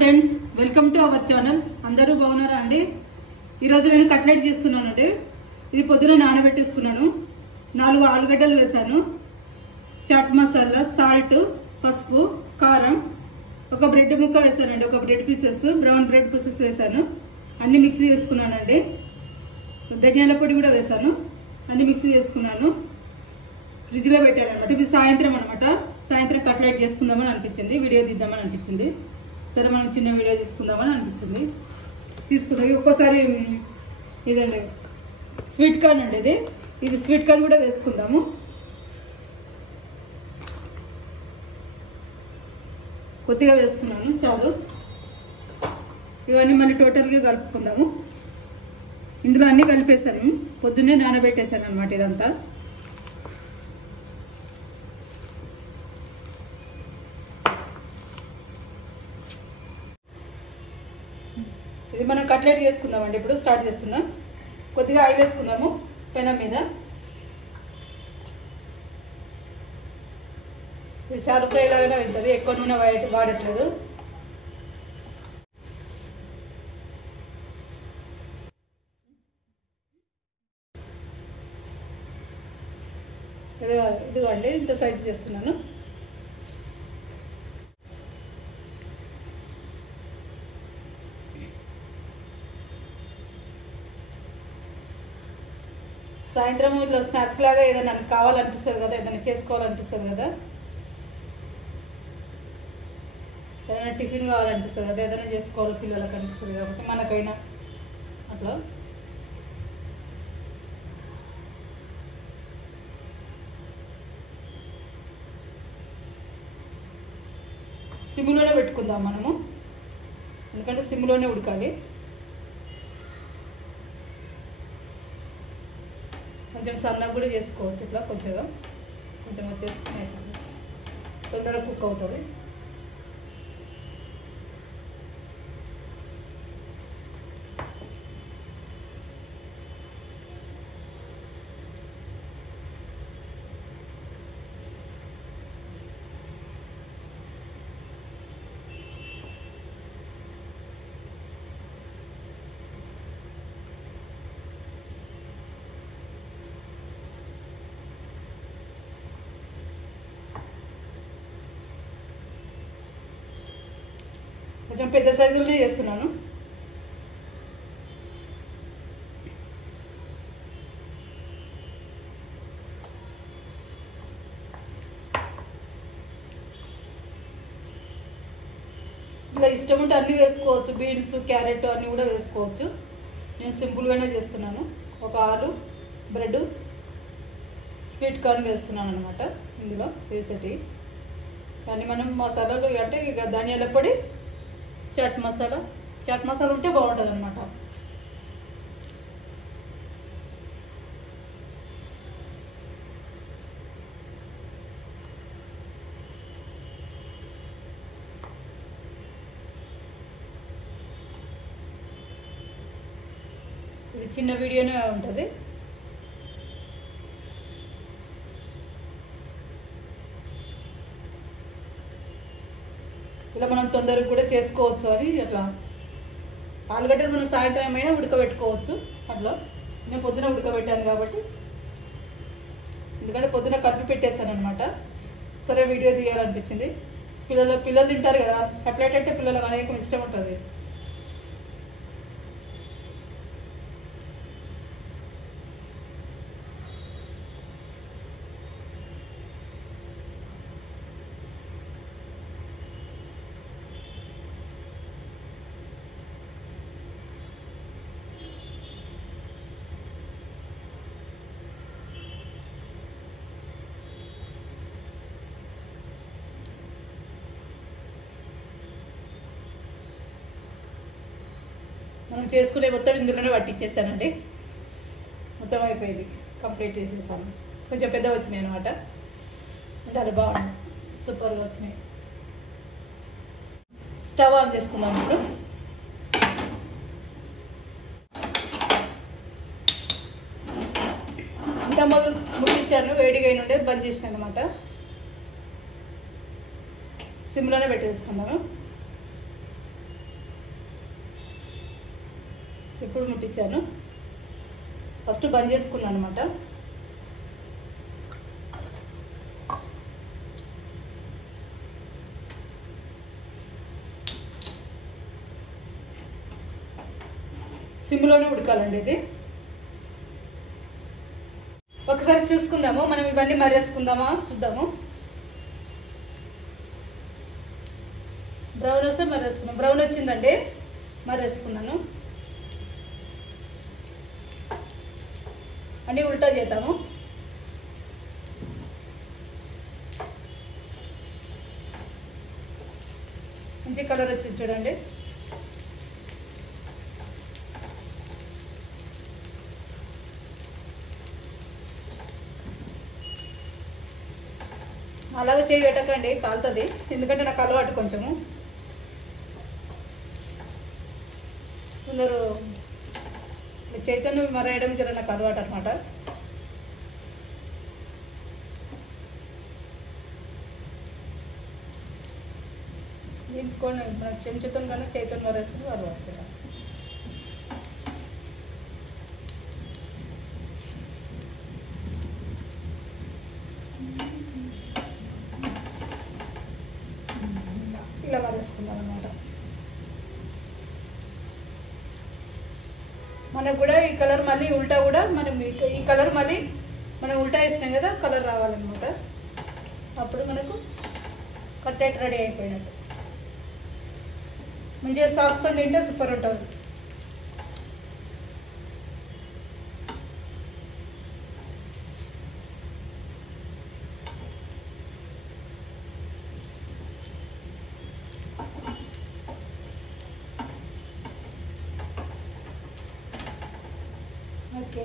Friends, welcome to our channel. అందరూ బాగున్నారా అండి? ఈరోజు నేను కట్లెట్ చేస్తున్నానండి. ఇది పొద్దున నానబెట్టేసుకున్నాను. 4 ఆలుగడ్డలు వేసాను, చాట్ మసాలా, సాల్ట్, పసుపు, కారం, ఒక బ్రెడ్ ముక్క వేసానండి, ఒక bread pieces, brown bread pieces వేసాను. అన్ని మిక్సీ చేసుకున్నానండి. ధనియాల పొడి కూడా వేసాను. అన్ని మిక్సీ చేసుకున్నాను, ఫ్రిడ్జ్లో పెట్టాను అనమాట. ఇది సాయంత్రం అనమాట. సాయంత్రం కట్లెట్ చేసుకుందామని అనిపించింది, వీడియో తీద్దామని అనిపించింది. సరే మనం చిన్న వీడియో తీసుకుందామని అనిపించింది, తీసుకుందాం. ఒక్కోసారి ఇదండి స్వీట్ కార్న్ అండి, ఇది స్వీట్ కార్న్ కూడా వేసుకుందాము. కొద్దిగా వేస్తున్నాను, చాలు. ఇవన్నీ మళ్ళీ టోటల్గా కలుపుకుందాము. ఇందులో అన్నీ కలిపేసాను, పొద్దున్నే నానబెట్టేశాను అనమాట ఇదంతా. ఇది మనం కట్లెట్ చేసుకుందామండి. ఇప్పుడు స్టార్ట్ చేస్తున్నాం. కొద్దిగా ఆయిల్ వేసుకుందాము పెనం మీద. ఇది షాలో ఫ్రై లాగానే ఉంటుంది, ఎక్కువ నూనె వాడట్లేదు. ఇదిగోండి, ఇంత సైజు చేస్తున్నాను. సాయంత్రం ఇట్లా స్నాక్స్ లాగా ఏదైనా కావాలనిపిస్తుంది కదా, ఏదైనా చేసుకోవాలనిపిస్తుంది కదా, ఏదైనా టిఫిన్ కావాలనిపిస్తుంది కదా, ఏదైనా చేసుకోవాలి పిల్లలకు అనిపిస్తుంది కాబట్టి మనకైనా అట్లా. సిమ్లోనే పెట్టుకుందాం మనము, ఎందుకంటే సిమ్లోనే ఉడకాలి. కొంచెం సన్నగా కూడా చేసుకోవచ్చు, ఇట్లా కొంచెంగా కొంచెం వేసుకుని తొందరగా కుక్ అవుతుంది. కొంచెం పెద్ద సైజులోనే చేస్తున్నాను. ఇలా ఇష్టం ఉంటే అన్నీ వేసుకోవచ్చు, బీన్స్, క్యారెట్ అన్నీ కూడా వేసుకోవచ్చు. నేను సింపుల్గానే చేస్తున్నాను. ఒక ఆలు, బ్రెడ్, స్వీట్ కార్న్ వేస్తున్నాను అనమాట. ఇందులో వేసేటి కానీ మనం మసాలాలు అంటే ఇక ధనియాల పొడి, చాట్ మసాలా ఉంటే బాగుంటుంది అనమాట. ఇది చిన్న వీడియోనే ఉంటుంది. ఇలా మనం తొందరగా కూడా చేసుకోవచ్చు అని అట్లా. ఆలుగడ్డలు మనం సాయంత్రం అయినా ఉడకబెట్టుకోవచ్చు అట్లా. నేను పొద్దున ఉడకబెట్టాను కాబట్టి, ఎందుకంటే పొద్దున కలిపి పెట్టేశాను అనమాట. సరే వీడియో తీయాలనిపించింది. పిల్లలు తింటారు కదా కట్లెట్ అంటే, పిల్లలకు అనేకం ఇష్టం ఉంటుంది. మనం చేసుకునే మొత్తం ఇందులోనే పట్టించేసానండి. మొత్తం అయిపోయింది, కంప్లీట్ చేసేసాను. కొంచెం పెద్ద వచ్చినాయి అనమాట, అంటే అది బాగుంది, సూపర్గా వచ్చినాయి. స్టవ్ ఆన్ చేసుకుందాం ఇప్పుడు. ఇంత ముట్టించాను, వేడిగా అయిన ఉంటే బంద్ చేసినాను అనమాట. సిమ్లోనే పెట్టేసుకున్నాను. ఇప్పుడు ముట్టించాను. ఫస్ట్ బంద్ చేసుకున్నాను అనమాట. సిమ్లోనే ఉడకాలండి ఇది. ఒకసారి చూసుకుందాము, మనం ఇవన్నీ మర్రేసుకుందామా చూద్దాము. బ్రౌన్ వస్తే మర్రేసుకున్నాం. బ్రౌన్ వచ్చిందండి, మర్రేసుకున్నాను. అన్నీ ఉల్టా చేద్దాము. మంచి కలర్ వచ్చింది చూడండి. అలాగే చేయి పెట్టకండి, కాలుతుంది. ఎందుకంటే నాకు అలవాటు కొంచెము. కొందరు చైతన్యం మరేయడం జర నాకు అలవాటు అనమాట. దీంట్లో మన చెంచుతో కానీ చైతన్యం మరేస్తుంది అలవాటు కదా. ఇలా మరేసుకుందాం అన్నమాట. మనకు కూడా ఈ కలర్ మళ్ళీ ఉల్టా కూడా మనం ఈ కలర్ మళ్ళీ మనం ఉల్టా వేసినాం కదా, కలర్ రావాలన్నమాట. అప్పుడు మనకు కట్లెట్ రెడీ అయిపోయినట్టు. మంచిగా సాస్తో తింటే సూపర్ ఉంటుంది. ఓకే,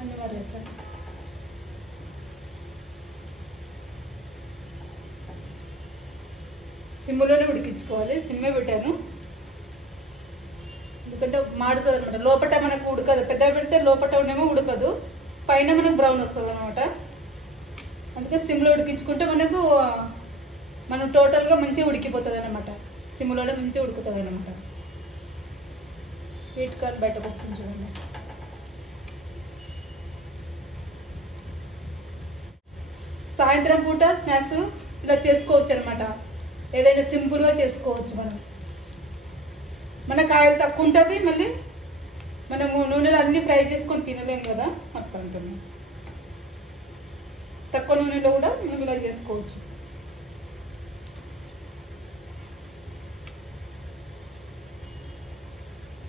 అన్నీ మరేసాను. సిమ్లోనే ఉడికించుకోవాలి. సిమ్మే పెట్టాను ఎందుకంటే మాడుతుంది అనమాట. లోపల మనకు ఉడకదు, పెద్దగా పెడితే లోపల ఉండేమో ఉడకదు, పైన మనకు బ్రౌన్ వస్తుంది అనమాట. అందుకే సిమ్లో ఉడికించుకుంటే మనకు మనం టోటల్గా మంచిగా ఉడికిపోతుంది అనమాట. సిమ్లోనే మంచిగా ఉడుకుతుంది అనమాట. స్వీట్ కార్న్ బయటకు వచ్చింది చూడండి. సాయంత్రం పూట స్నాక్స్ ఇలా చేసుకోవచ్చు అనమాట. ఏదైనా సింపుల్గా చేసుకోవచ్చు. మనకు ఆయిల్ తక్కువ ఉంటుంది, మళ్ళీ మనము నూనెలో అన్నీ ఫ్రై చేసుకొని తినలేము కదా, అట్లా అంటున్నాం. తక్కువ నూనెలో కూడా మనం ఇలా చేసుకోవచ్చు.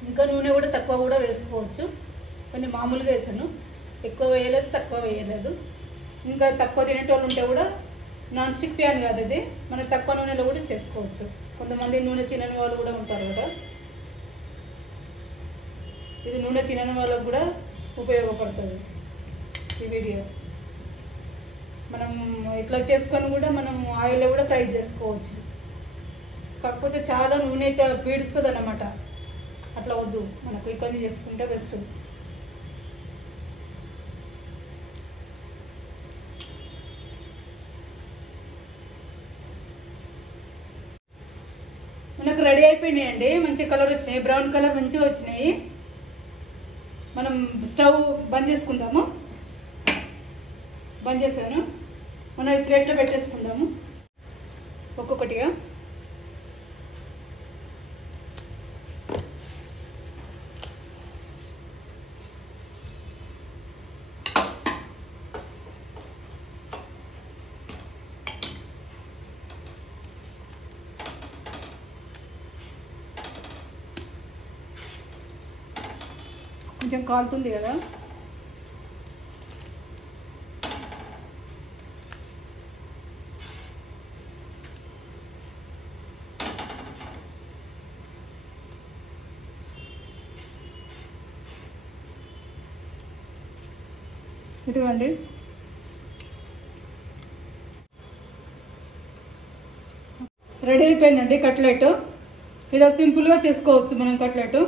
ఇంకా నూనె కూడా తక్కువ కూడా వేసుకోవచ్చు. కొన్ని మామూలుగా వేసాను, ఎక్కువ వేయలేదు తక్కువ వేయలేదు. ఇంకా తక్కువ తినేటోళ్ళు ఉంటే కూడా నాన్ స్టిక్ ప్యాన్ కాదు ఇది, మనం తక్కువ నూనెలో కూడా చేసుకోవచ్చు. కొంతమంది నూనె తినని వాళ్ళు కూడా ఉంటారు కదా, ఇది నూనె తినని వాళ్ళకు కూడా ఉపయోగపడుతుంది ఈ వీడియో. మనం ఇట్లా చేసుకొని కూడా మనం ఆయిల్లో కూడా ఫ్రై చేసుకోవచ్చు. కాకపోతే చాలా నూనె పీడుస్తుంది అన్నమాట. అట్లా వద్దు, మనకు ఇక్కడిని చేసుకుంటే బెస్ట్. మనకు రెడీ అయిపోయినాయండి. మంచి కలర్ వచ్చినాయి, బ్రౌన్ కలర్ మంచిగా వచ్చినాయి. మనం స్టవ్ బంద్ చేసుకుందాము. బంద్ చేశాను. మనం ఈ ప్లేట్లో పెట్టేసుకుందాము ఒక్కొక్కటిగా. కొంచెం కాలుతుంది కదా, ఇదిగోండి. రెడీ అయిపోయిందండి కట్లెట్. ఇలా సింపుల్గా చేసుకోవచ్చు మనం కట్లెట్.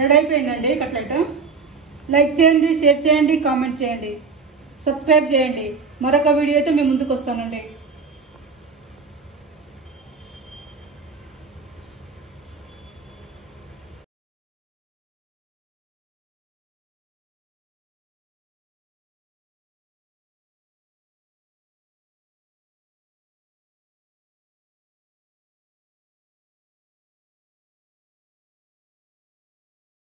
రెడీ అయిపోయిందండి కట్లెట్. లైక్ చేయండి, షేర్ చేయండి, కామెంట్ చేయండి, సబ్స్క్రైబ్ చేయండి. మరొక వీడియోతో మీ ముందుకు వస్తానండి.